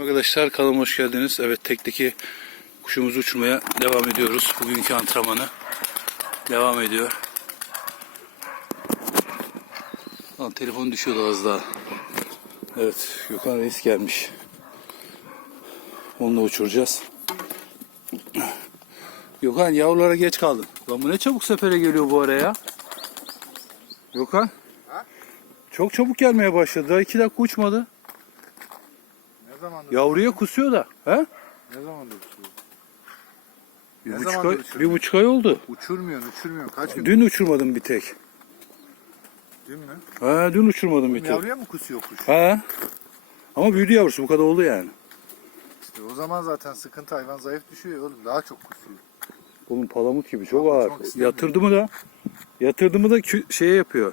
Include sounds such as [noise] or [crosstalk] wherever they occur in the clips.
Arkadaşlar kanalıma hoş geldiniz. Evet tekteki kuşumuzu uçurmaya devam ediyoruz. Bugünkü antrenmanı devam ediyor. Lan telefon düşüyordu az daha. Evet Gökhan Reis gelmiş. Onunla uçuracağız. Gökhan yavrulara geç kaldın. Lan bu ne çabuk sefere geliyor bu araya. Gökhan. Ha? Çok çabuk gelmeye başladı. Daha iki dakika uçmadı. Zamandır? Yavruya kusuyor da. He? Ne zamandır uçuruyor? Bir Ne buçuk, ay, bir buçuk ay oldu. Uçurmuyorsun, uçurmuyorsun. Kaç gün? Dün uçurmadım bir tek. Dün mü? Ha, dün uçurmadım bir tek. Yavruya mı kusuyor kuş? Ha. Ama büyüdü yavrusu bu kadar oldu yani. İşte o zaman zaten sıkıntı hayvan zayıf düşüyor oğlum. Daha çok kusuyor. Oğlum palamut gibi çok ağır. uçmak istemiyor. Yatırdı mı da yatırdı mı da şeye yapıyor.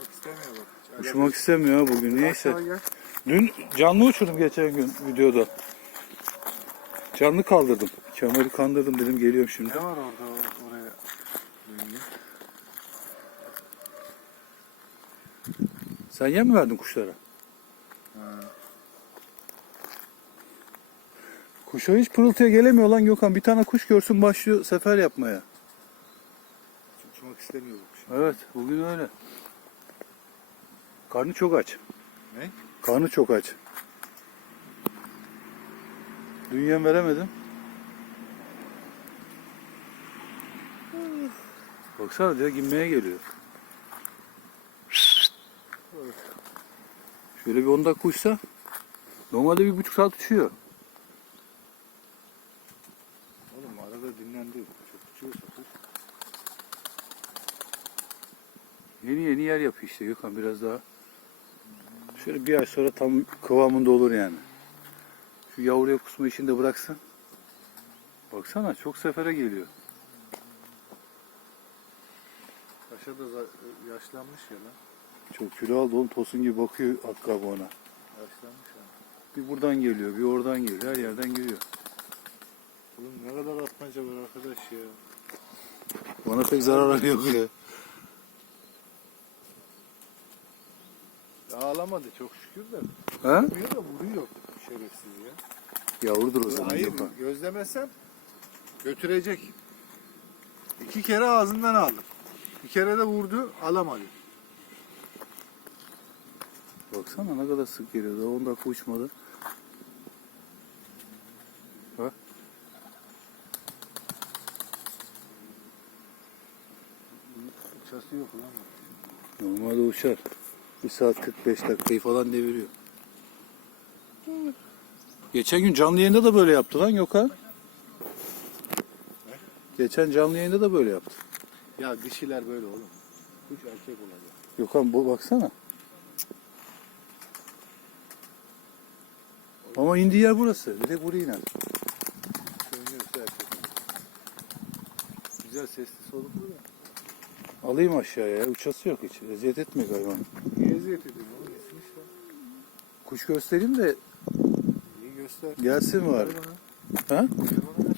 Bak istemiyor bak. Uçmak istemiyor bugün neyse. Dün canlı uçurdum geçen gün videoda. Canlı kaldırdım. Kemal'i kandırdım dedim geliyorum şimdi. Ne var orada oraya? Sen yem mi verdin kuşlara? Ha. Kuşa hiç pırıltıya gelemiyor lan Gökhan. Bir tane kuş görsün başlıyor sefer yapmaya. Uçmak istemiyor bu kuş. Evet bugün öyle. Karnı çok aç. Ne? Karnı çok aç. Dün yem veremedim. Baksana diye inmeye geliyor. Şöyle bir 10 dakika uçsa normalde bir buçuk saat uçuyor. Oğlum arada dinlendi. Çok uçuyorsa kuş. Yeni yeni yer yapıyor işte Gökhan biraz daha. Şöyle bir ay sonra tam kıvamında olur yani. Şu yavruya kusma işini de bıraksın. Baksana çok sefere geliyor. Paşa da yaşlanmış ya lan. Çok kilo aldı oğlum tosun gibi bakıyor abi ona. Yaşlanmış ya. Bir buradan geliyor, bir oradan geliyor, her yerden geliyor. Oğlum ne kadar atmaca var arkadaş ya. Bana pek zararı yok ya. Ağlamadı çok şükür de. Ha? Vuruyor da vuruyor şerefsiz ya. Yavrudur o zaman Hayır Gökhan. gözlemesem götürecek. İki kere ağzından aldım. Bir kere de vurdu alamadı. Baksana ne kadar sık geliyor. Daha 10 dakika uçmadı. Ha? Uçası yok lan. Normalde uçar. 1 saat 45 dakikayı falan deviriyor. Geçen gün canlı yayında da böyle yaptı lan Gökhan. Geçen canlı yayında da böyle yaptı. Ya dişiler böyle oğlum. Kuş erkek olacak. Gökhan bu baksana. Ama indiği yer burası. Bir de buraya iner. Erkek. Güzel sesli soluklu da. Alayım aşağıya. ya, Uçası yok hiç. Eziyet etmiyor hayvan. Niye eziyet oğlum? Lan. Kuş göstereyim de İyi göster. gelsin var. Ver bana. Ha? Ver bana ver.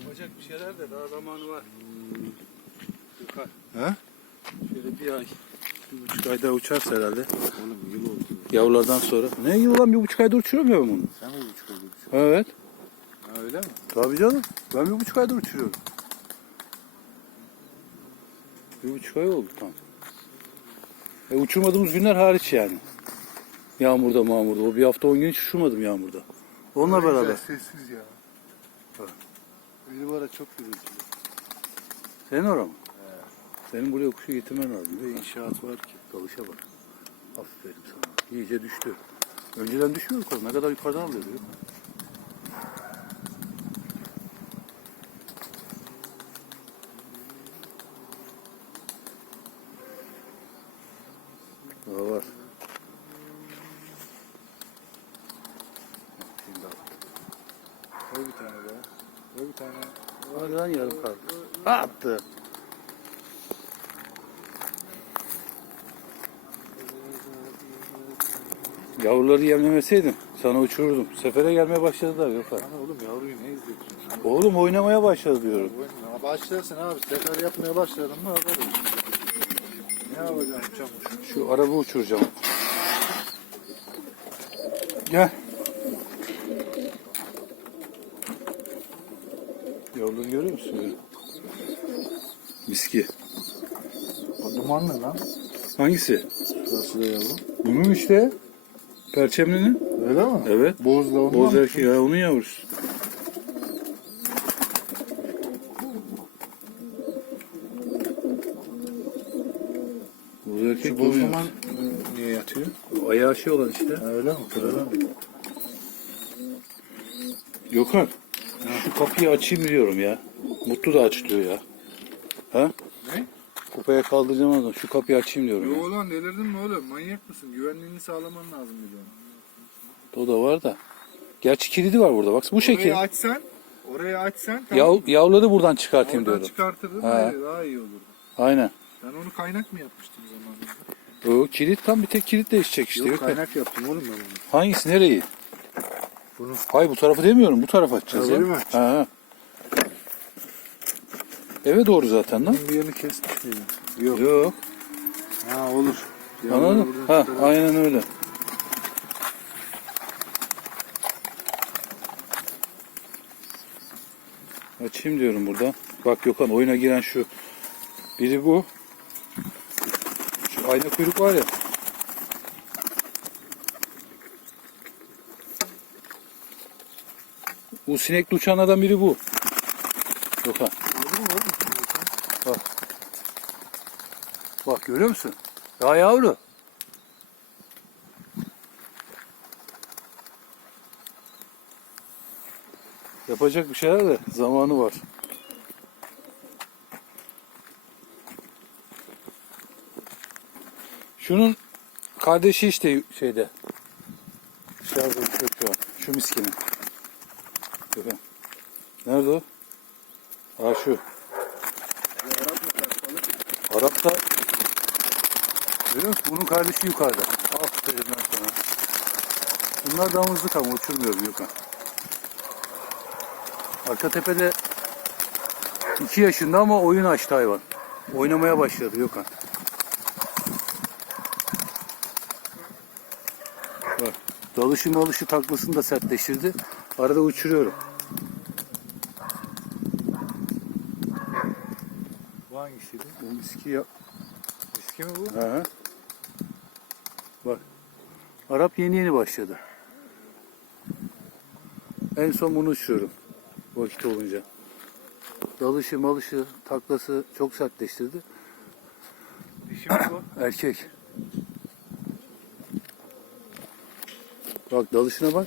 Yapacak bir şeyler de daha zamanı var. Gökhan. He? Şöyle bir ay, bir buçuk ay daha uçarsa herhalde. Oğlum yıl oldu. Yavrulardan sonra. Ne yıl lan bir buçuk ayda uçuramıyor mu bunu? Sen mi buçuk oldu? Buçuk. Evet. Ha öyle mi? Tabii canım. Ben bir buçuk aydır uçuruyorum. Bir buçuk ay oldu tam. E, uçurmadığımız günler hariç yani. Yağmurda mağmurda. O bir hafta on gün hiç uçurmadım yağmurda. Onunla beraber. Sessiz ya. Evet. Benim ara çok gürültülü. Senin orada mı? Senin buraya kuşu getirmen lazım. Bir inşaat var ki. Dalışa bak. Aferin sana. İyice düştü. Önceden düşmüyor kol. Ne kadar yukarıdan alıyor diyor. Daha var. Koy bir tane daha. Koy bir tane. Lan yarım kaldı. Attı. Yavruları yemlemeseydim sana uçururdum. Sefere gelmeye başladılar yok Ana oğlum yavruyu ne izliyorsun? Oğlum oynamaya başladı diyorum. Oyun- Başlarsın abi. Tekrar yapmaya başladın mı yaparız. Ne yapacağım çamur? Şu araba uçuracağım. Gel. Görüyor musun? Miski. O dumanlı lan. Hangisi? Şurası da yavrum. Bunun işte. Perçemlinin. Öyle mi? Evet. Boz da ondan. Boz erkeği ya onun yavrusu. Boz erkek Şu boz duman yavrusu. niye yatıyor? Ayağı şey olan işte. Ha, öyle mi? Öyle mi? Gökhan. Şu kapıyı açayım diyorum ya. Mutlu da aç diyor ya. Ha? Ne? Kupaya kaldıracağım ama şu kapıyı açayım diyorum. Yo Ya. ulan delirdin mi oğlum? Manyak mısın? Güvenliğini sağlaman lazım bir de. O da var da. Gerçi kilidi var burada. Bak bu şekil. Orayı açsan, orayı açsan Yav, yavruları buradan çıkartayım Oradan diyorum. çıkartırdın Ha. daha iyi, daha iyi olurdu. Aynen. Ben onu kaynak mı yapmıştım zamanında? O kilit tam bir tek kilit değişecek işte. Yok kaynak yaptım oğlum ben bunu. Hangisi nereyi? Bunu. Hayır bu tarafı demiyorum. Bu tarafa açacağız böyle mi? Ha, ha. Eve doğru zaten lan. Bunun bir yerini kesmiş? Yok. Yok. Ha olur. Anladın? Ha, aynen öyle. Açayım diyorum burada. Bak Gökhan oyuna giren şu. Biri bu. Şu ayna kuyruk var ya. Bu sinekli uçanlardan biri bu. Gökhan. Bak. Bak görüyor musun? Daha yavru. Yapacak bir şeyler de zamanı var. Şunun kardeşi işte şeyde. Dışarıda uçuyor şu an. Şu miskinin. Bakın. Nerede o? Ha şu. Arap da Görüyor musun? Bunun kardeşi yukarıda. Aferin lan sana. Bunlar damızlık ama uçurmuyorum Gökhan. Arka tepede 2 yaşında ama oyun açtı hayvan. Oynamaya başladı Gökhan. Bak. Dalışı malışı taklasını da sertleştirdi. Arada uçuruyorum. Hangisiydi? Bu miski ya. Eski mi bu? Hı hı. Bak. Arap yeni yeni başladı. En son bunu uçuruyorum. Vakit olunca. Dalışı malışı taklası çok sertleştirdi. Dişi mi bu? [coughs] Erkek. Bak dalışına bak.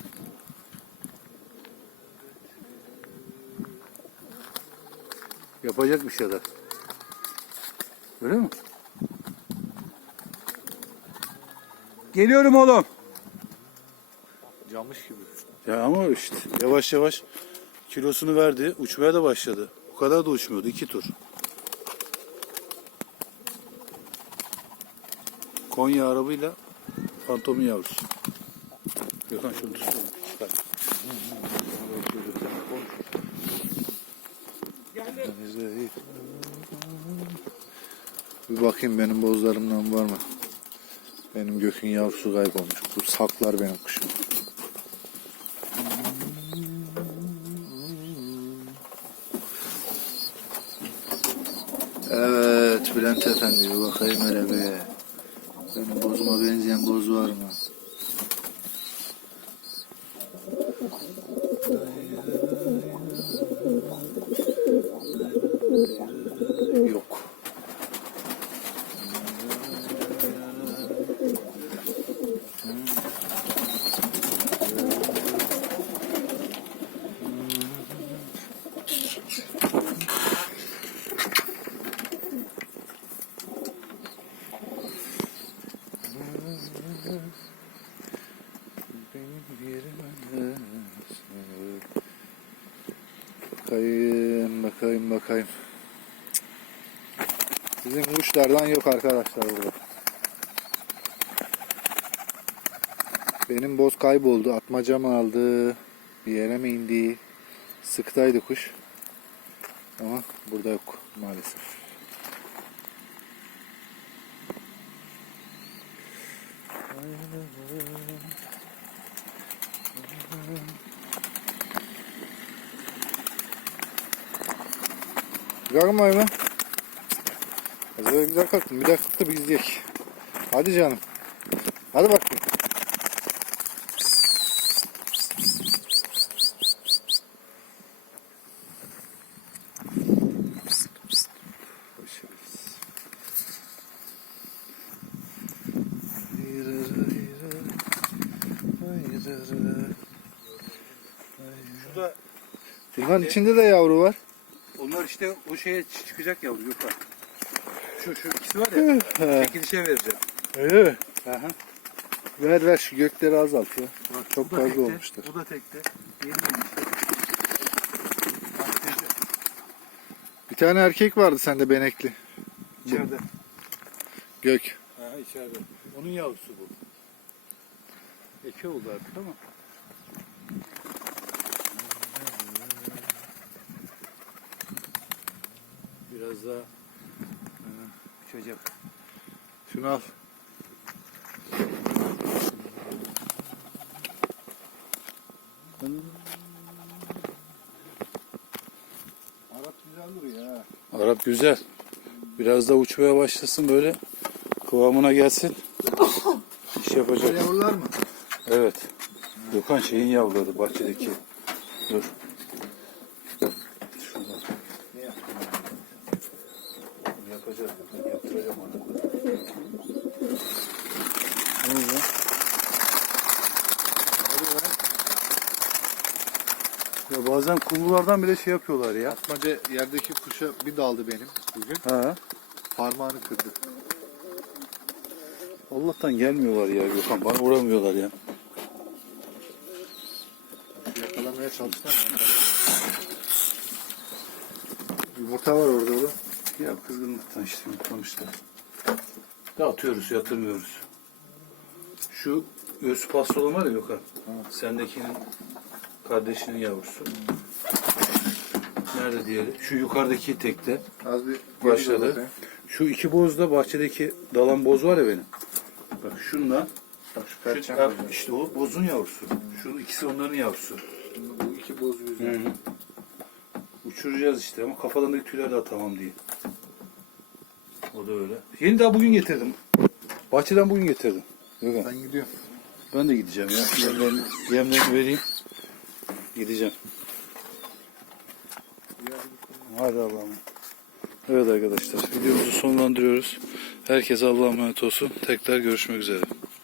Yapacak bir şeyler. Öyle mi? Geliyorum oğlum. Camış gibi. Ya ama işte yavaş yavaş kilosunu verdi. Uçmaya da başladı. O kadar da uçmuyordu. iki tur. Konya arabıyla fantomun yavrusu. Gökhan şunu tutsana. Bak. Bir bakayım benim bozlarımdan var mı? Benim gökün yavrusu kaybolmuş. Bu saklar benim kuşum. Evet Bülent Efendi bir bakayım hele bir. Benim bozuma benzeyen boz var mı? Yok. Bakayım, bakayım, bakayım. Bizim kuşlardan yok arkadaşlar burada. Benim boz kayboldu. Atmaca mı aldı? Bir yere mi indi? Sıktaydı kuş. Ama burada yok maalesef. Güzel mi hayvan? Hazır güzel kalktın. Bir dakika bir izleyek. Hadi canım. Hadi bakayım. Şurada Bunların içinde de yavru var. Onlar işte o şeye çı- çıkacak yavru Gökhan. Şu şu ikisi var ya. Çekilişe vereceğim. Öyle mi? Aha. Ver ver şu gökleri azalt ya. Çok Bu da fazla tekte, olmuştur. Bu da tekte. Yeni. Bak Bir tane erkek vardı sende benekli. İçeride. Gök. Ha içeride. Onun yavrusu bu. Eke oldu artık ama. Daha e, uçacak. Şunu al. Arap güzel duruyor ha. Arap güzel. Biraz da uçmaya başlasın böyle. Kıvamına gelsin. İş yapacak. Yavrular mı? Evet. Gökhan şeyin yavruları bahçedeki. Dur. Şurada. Ne yaptın? Bunu yapacağız. Gökhan. Yaptıracağım onu. Ne oldu? Hadi lan. Ya bazen kumrulardan bile şey yapıyorlar ya. Atmaca yerdeki kuşa bir daldı benim bugün. Ha. Parmağını kırdı. Allah'tan gelmiyorlar ya Gökhan. Bana uğramıyorlar ya. Yakalamaya çalıştım. Yumurta var orada oğlum. Ya kızgınlıktan işte yutmamışlar. Dağıtıyoruz, yatırmıyoruz. Şu göğsü pasta olan var ya Gökhan. Sendekinin kardeşinin yavrusu. Nerede diğeri? Şu yukarıdaki tekte. Az bir Başladı. Şu iki bozda bahçedeki dalan boz var ya benim. Bak şunla. Bak şu Şu, perçem ha, koyacağım. işte o bozun yavrusu. Şu ikisi onların yavrusu. Bu iki boz yüzü. Uçuracağız işte ama kafalarındaki tüyler daha tamam değil. O da öyle. Yeni daha bugün getirdim. Bahçeden bugün getirdim. Yok Ben gidiyorum. ben de gideceğim ya. Yemlerini, yemlerini vereyim. Gideceğim. Hadi Allah'ım. Evet arkadaşlar videomuzu sonlandırıyoruz. Herkese Allah'a emanet olsun. Tekrar görüşmek üzere.